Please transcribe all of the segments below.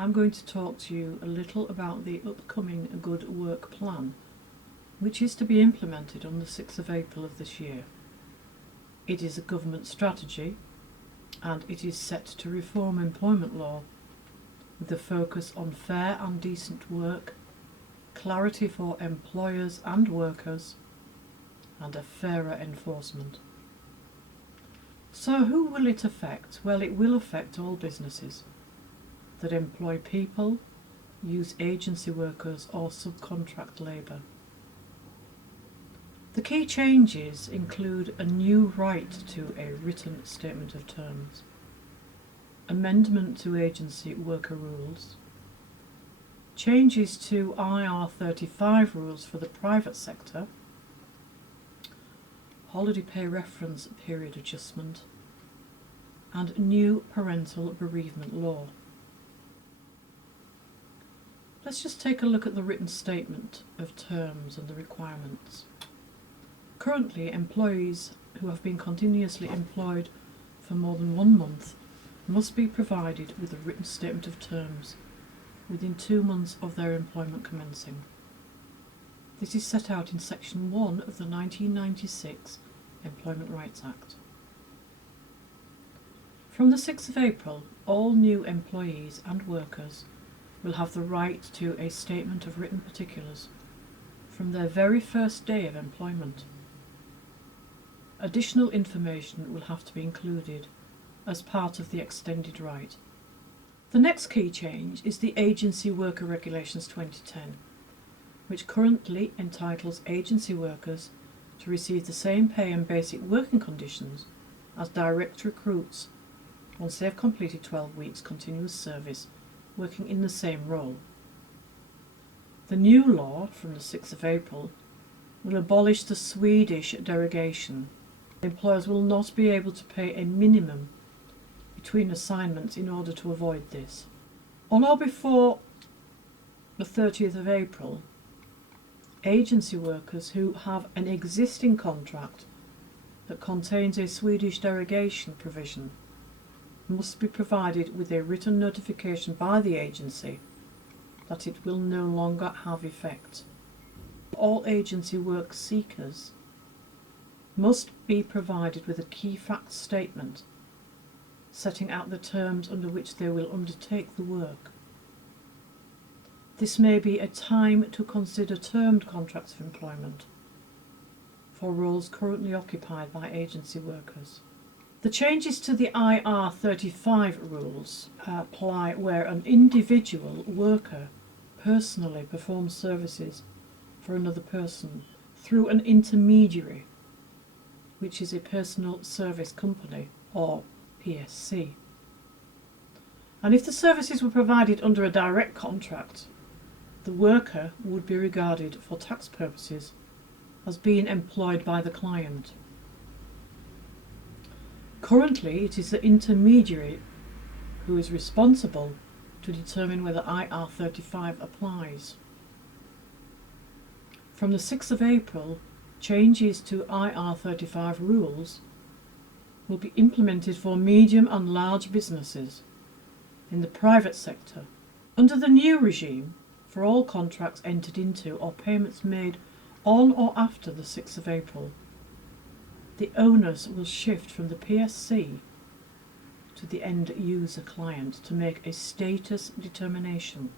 I'm going to talk to you a little about the upcoming Good Work Plan, which is to be implemented on the 6th of April of this year. It is a government strategy and it is set to reform employment law with a focus on fair and decent work, clarity for employers and workers, and a fairer enforcement. So who will it affect? Well, it will affect all businesses that employ people, use agency workers or subcontract labour. The key changes include a new right to a written statement of terms, amendment to agency worker rules, changes to IR35 rules for the private sector, holiday pay reference period adjustment, and new parental bereavement law. Let's just take a look at the written statement of terms and the requirements. Currently, employees who have been continuously employed for more than 1 month must be provided with a written statement of terms within 2 months of their employment commencing. This is set out in Section 1 of the 1996 Employment Rights Act. From the 6th of April, all new employees and workers will have the right to a statement of written particulars from their very first day of employment. Additional information will have to be included as part of the extended right. The next key change is the Agency Worker Regulations 2010, which currently entitles agency workers to receive the same pay and basic working conditions as direct recruits once they have completed 12 weeks continuous service working in the same role. The new law from the 6th of April will abolish the Swedish derogation. Employers will not be able to pay a minimum between assignments in order to avoid this. On or before the 30th of April, agency workers who have an existing contract that contains a Swedish derogation provision must be provided with a written notification by the agency that it will no longer have effect. All agency work seekers must be provided with a key fact statement setting out the terms under which they will undertake the work. This may be a time to consider termed contracts of employment for roles currently occupied by agency workers. The changes to the IR35 rules apply where an individual worker personally performs services for another person through an intermediary, which is a personal service company or PSC. And if the services were provided under a direct contract, the worker would be regarded for tax purposes as being employed by the client. Currently, it is the intermediary who is responsible to determine whether IR35 applies. From the 6th of April, changes to IR35 rules will be implemented for medium and large businesses in the private sector. Under the new regime, for all contracts entered into or payments made on or after the 6th of April, the onus will shift from the PSC to the end user client to make a status determination.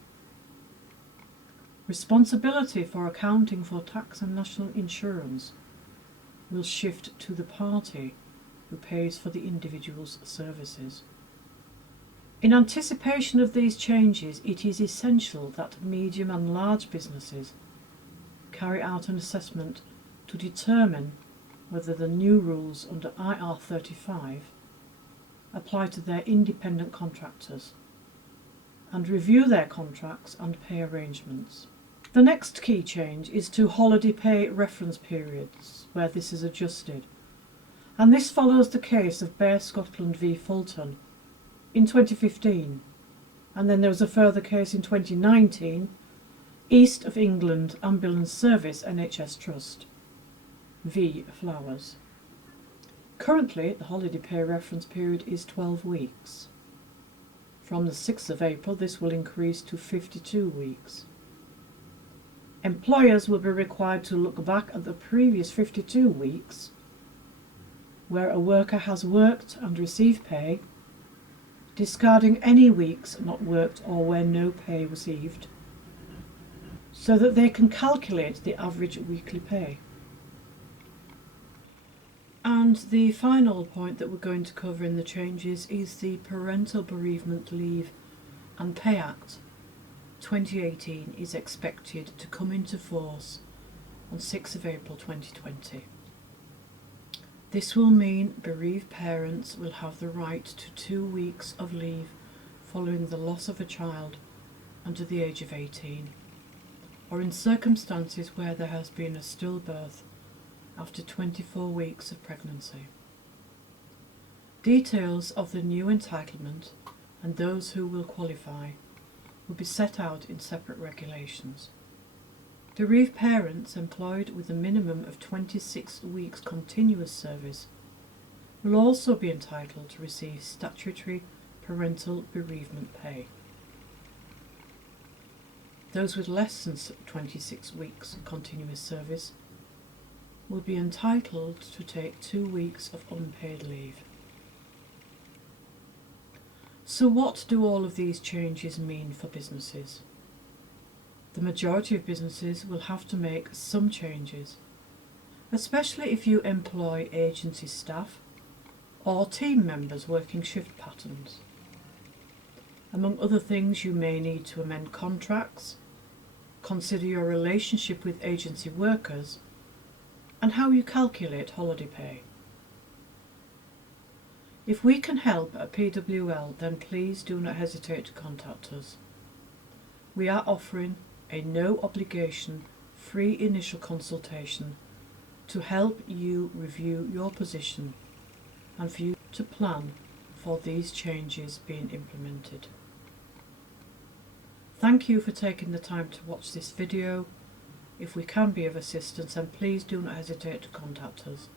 Responsibility for accounting for tax and national insurance will shift to the party who pays for the individual's services. In anticipation of these changes, it is essential that medium and large businesses carry out an assessment to determine whether the new rules under IR35 apply to their independent contractors and review their contracts and pay arrangements. The next key change is to holiday pay reference periods, where this is adjusted, and this follows the case of Bear Scotland v Fulton in 2015, and then there was a further case in 2019, East of England Ambulance Service NHS Trust v Flowers. Currently, the holiday pay reference period is 12 weeks. From the 6th of April, this will increase to 52 weeks. Employers will be required to look back at the previous 52 weeks where a worker has worked and received pay, discarding any weeks not worked or where no pay received, so that they can calculate the average weekly pay. And the final point that we're going to cover in the changes is the Parental Bereavement Leave and Pay Act 2018 is expected to come into force on 6th of April 2020. This will mean bereaved parents will have the right to 2 weeks of leave following the loss of a child under the age of 18, or in circumstances where there has been a stillbirth after 24 weeks of pregnancy. Details of the new entitlement and those who will qualify will be set out in separate regulations. Bereaved parents employed with a minimum of 26 weeks continuous service will also be entitled to receive statutory parental bereavement pay. Those with less than 26 weeks continuous service will be entitled to take 2 weeks of unpaid leave. So what do all of these changes mean for businesses? The majority of businesses will have to make some changes, especially if you employ agency staff or team members working shift patterns. Among other things, you may need to amend contracts, consider your relationship with agency workers, and how you calculate holiday pay. If we can help at PWL, then please do not hesitate to contact us. We are offering a no obligation free initial consultation to help you review your position and for you to plan for these changes being implemented. Thank you for taking the time to watch this video. If we can be of assistance, then please do not hesitate to contact us.